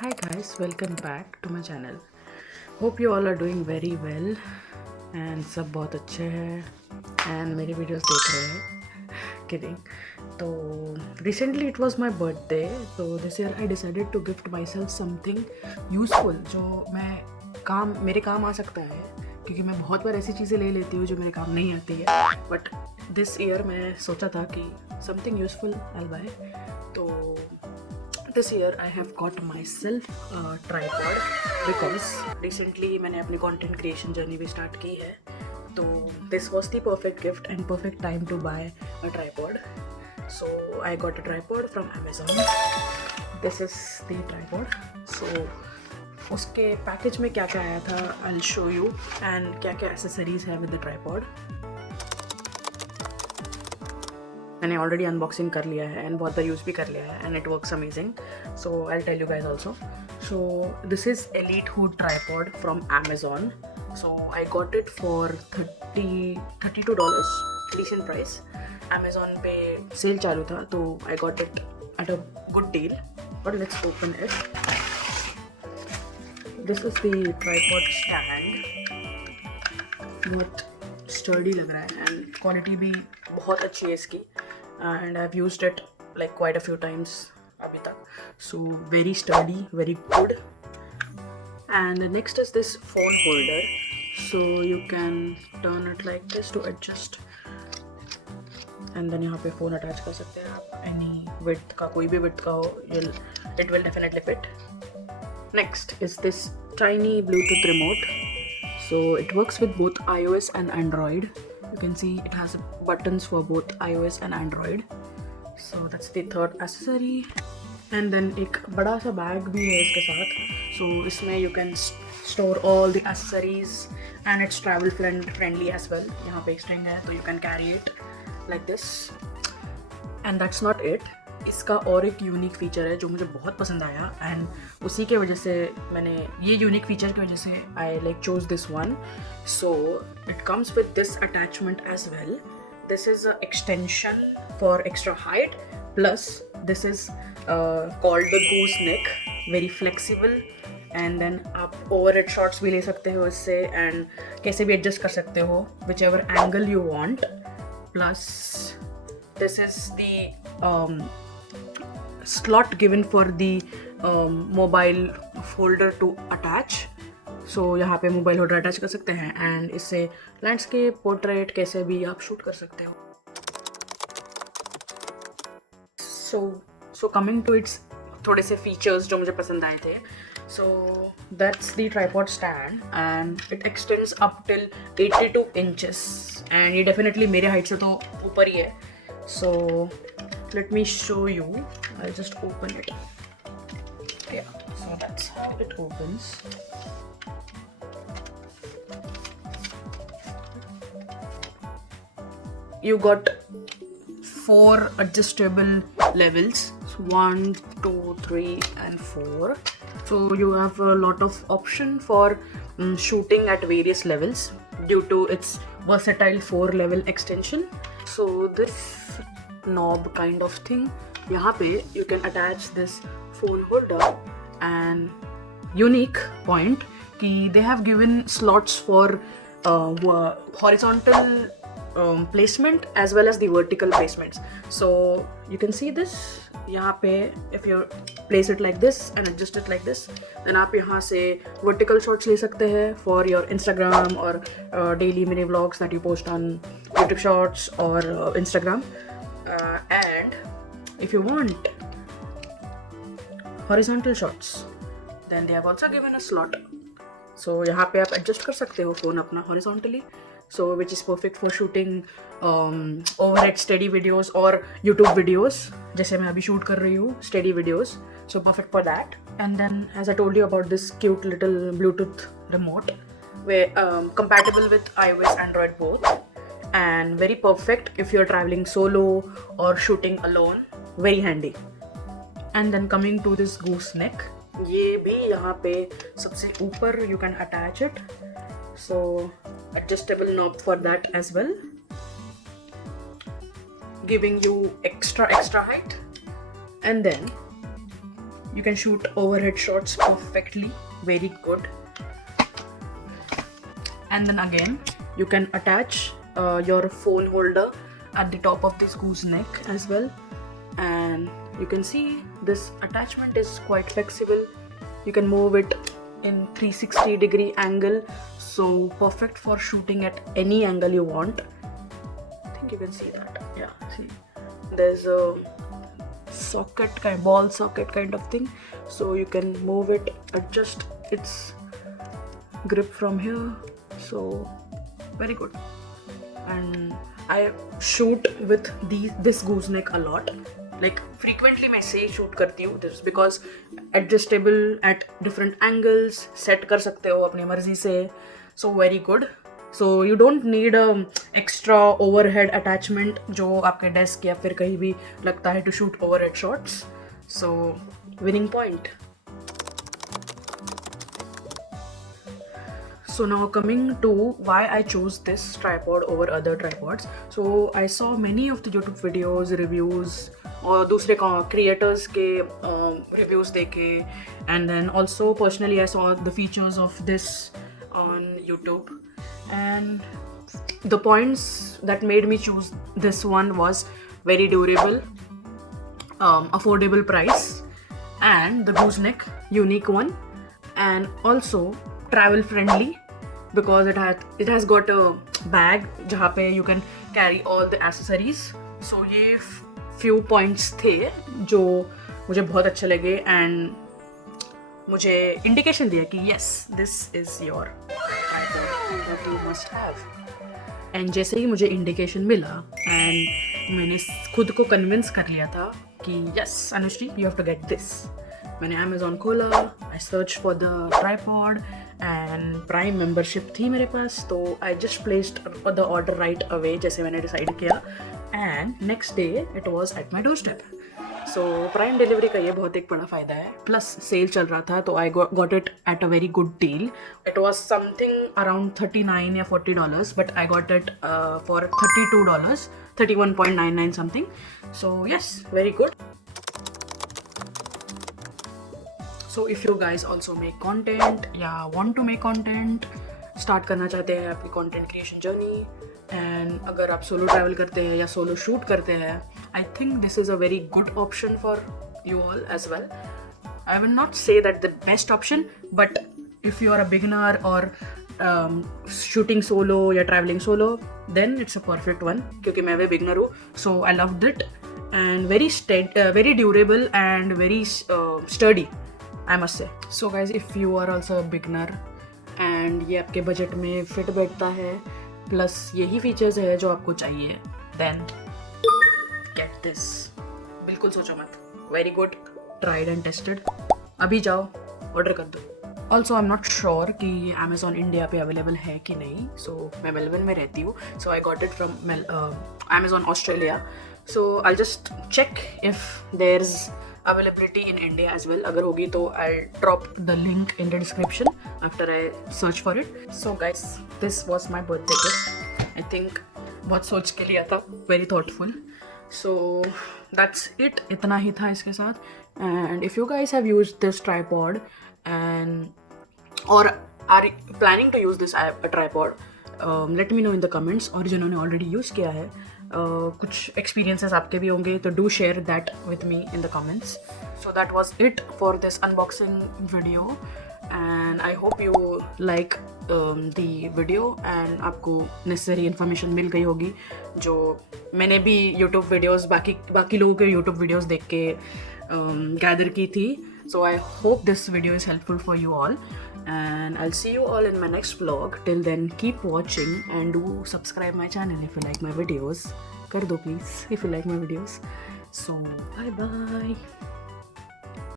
Hi guys, welcome back to my channel. Hope you all are doing very well and सब बहुत अच्छे हैं and मेरी videos देख रहे हैं. Kidding. तो recently it was my birthday, so this year I decided to gift myself something useful जो मेरे काम आ सकता है, क्योंकि मैं बहुत बार ऐसी चीज़ें ले लेती हूँ जो मेरे काम नहीं आती है. But this year मैं सोचा था कि something useful I'll buy. तो this year I have got myself a tripod because recently मैंने अपनी content creation journey भी start की है. तो this was the perfect gift and perfect time to buy a tripod. So I got a tripod from Amazon. This is the tripod. So उसके package में क्या क्या आया था I'll show you and क्या क्या accessories है with the tripod. मैंने ऑलरेडी अनबॉक्सिंग कर लिया है एंड बहुत बार यूज़ भी कर लिया है and it works amazing. So I tell you guys also. So this is Elite Hood tripod from Amazon. So I got it for $32 decent price. Amazon पे सेल चालू था तो I got it at a good deal. But let's open it. This is the tripod stand. बहुत sturdy लग रहा है and quality भी बहुत अच्छी है इसकी. And I've used it like quite a few times अभी तक. So very sturdy, very good. And next is this phone holder. So you can turn it like this to adjust. And then यहाँ पे phone attach कर सकते हैं आप. Any width का, कोई भी width का हो, it will definitely fit. Next is this tiny Bluetooth remote. So it works with both iOS and Android. You can see it has buttons for both iOS and Android. So that's the third accessory. And then एक बड़ा सा bag भी है इसके साथ. So इसमें you can store all the accessories and it's travel friendly as well. यहाँ पे एक string है तो you can carry it like this. And that's not it. इसका और एक यूनिक फीचर है जो मुझे बहुत पसंद आया एंड उसी के वजह से मैंने ये यूनिक फीचर की वजह से I like chose this one. So it comes with this attachment as well. This is a extension for extra height plus this is called the goose neck. Very flexible and then आप overhead shots भी ले सकते हो इससे and कैसे भी adjust कर सकते हो which ever angle you want. Plus this is the slot given for the mobile folder to attach. So यहाँ पे मोबाइल होल्डर अटैच कर सकते हैं एंड इससे लैंडस्केप, पोर्ट्रेट कैसे भी आप शूट कर सकते हो. So coming to its थोड़े से फीचर्स जो मुझे पसंद आए थे. So that's the tripod stand and it extends up till 82 inches and ये definitely मेरे हाइट से तो ऊपर ही है. So let me show you. I'll just open it. Yeah, so that's how it opens. You got 4 adjustable levels. So 1, 2, 3 and 4. So you have a lot of option for shooting at various levels due to its versatile 4-level extension. So this knob kind of thing, यहाँ पे you can attach this phone holder and unique point कि they have given slots for horizontal placement as well as the vertical placements. So you can see this यहाँ पे if you place it like this and adjust it like this, then आप यहाँ से vertical shots ले सकते हैं for your Instagram or daily mini vlogs that you post on YouTube Shorts or Instagram. And if you want horizontal shots, then they have also given a slot. So यहाँ पे आप adjust कर सकते हो phone अपना horizontally. So which is perfect for shooting overhead steady videos or YouTube videos जैसे मैं अभी shoot कर रही हूँ steady videos. So perfect for that. And then as I told you about this cute little Bluetooth remote, where compatible with iOS Android both. And very perfect if you're traveling solo or shooting alone. Very handy. And then coming to this gooseneck, ये भी यहाँ पे सबसे ऊपर you can attach it. So adjustable knob for that as well, giving you extra height. And then you can shoot overhead shots perfectly, very good. And then again you can attach your phone holder at the top of this gooseneck as well, and you can see this attachment is quite flexible. You can move it in 360-degree angle, so perfect for shooting at any angle you want. I think you can see that. Yeah, see, there's a socket kind, ball socket kind of thing, so you can move it, adjust its grip from here. So very good. And I shoot with this gooseneck a lot, like frequently मैं से shoot करती हूँ, this because adjustable at different angles, set कर सकते हो अपनी मर्जी से, so very good. So you don't need a extra overhead attachment जो आपके desk या फिर कहीं भी लगता है to shoot overhead shots. So winning point. So now coming to why I chose this tripod over other tripods. So I saw many of the YouTube videos, reviews और दूसरे creators के reviews देखे, and then also personally I saw the features of this on YouTube, and the points that made me choose this one was very durable, affordable price, and the gooseneck, unique one, and also travel friendly because it has got a bag जहाँ पे you can carry all the accessories. So ये few points थे जो मुझे बहुत अच्छे लगे and मुझे indication दिया कि yes, this is your tripod that you must have. And जैसे ही मुझे indication मिला and मैंने खुद को convince कर लिया था कि yes, Anushri, you have to get this. मैंने Amazon खोला, I searched for the tripod and Prime membership थी मेरे पास, तो I just placed the order right away जैसे मैंने decide किया, and next day it was at my doorstep. So Prime delivery का ये बहुत एक बड़ा फ़ायदा है, plus सेल चल रहा था तो I got it at a very good deal. It was something around $39 या $40, but I got it for $32, 31.99 something. So yes, very good. So if you guys also make content या want to make content, start करना चाहते हैं अपनी content creation journey, and अगर आप solo travel करते हैं या solo shoot करते हैं, I think this is a very good option for you all as well. I will not say that the best option, but if you are a beginner or shooting solo या traveling solo, then it's a perfect one. क्योंकि मैं भी beginner हूँ, so I loved it, and very durable and very sturdy, I must say. So guys, if you are also a beginner and ये आपके budget में fit बैठता है plus यही फीचर्स है जो आपको चाहिए, then get this. बिल्कुल सोचो मत, very good, tried and tested. अभी जाओ ऑर्डर कर दो. Also I'm not sure कि ये Amazon India पे अवेलेबल है कि नहीं, so मैं मेलबर्न में रहती हूँ, so I got it from Amazon Australia. So I'll just check if there's availability in India as well. अगर होगी तो I'll drop the link in the description after I search for it. So guys, this was my birthday gift. I think बहुत सोच के लिया था, very thoughtful. So that's it. इतना ही था इसके साथ. And if you guys have used this tripod and or are planning to use this tripod, let me know in the comments. और जिन्होंने already use किया है, कुछ experiences आपके भी होंगे, तो do share that with me in the comments. So that was it for this unboxing video, and I hope you like the video and आपको necessary information मिल गई होगी जो मैंने भी YouTube videos बाकी लोगों के YouTube videos देख के gather की थी. So I hope this video is helpful for you all, and I'll see you all in my next vlog. Till then, keep watching and do subscribe my channel if you like my videos. कर दो please if you like my videos. So bye bye.